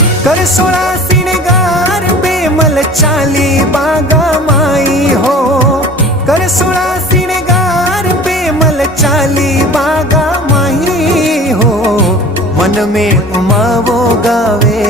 कर सोला सिणगार बेमल चाली बागा माई हो। कर सोला सिणगार बेमल चाली बागा माई हो। मन में उमावो गावे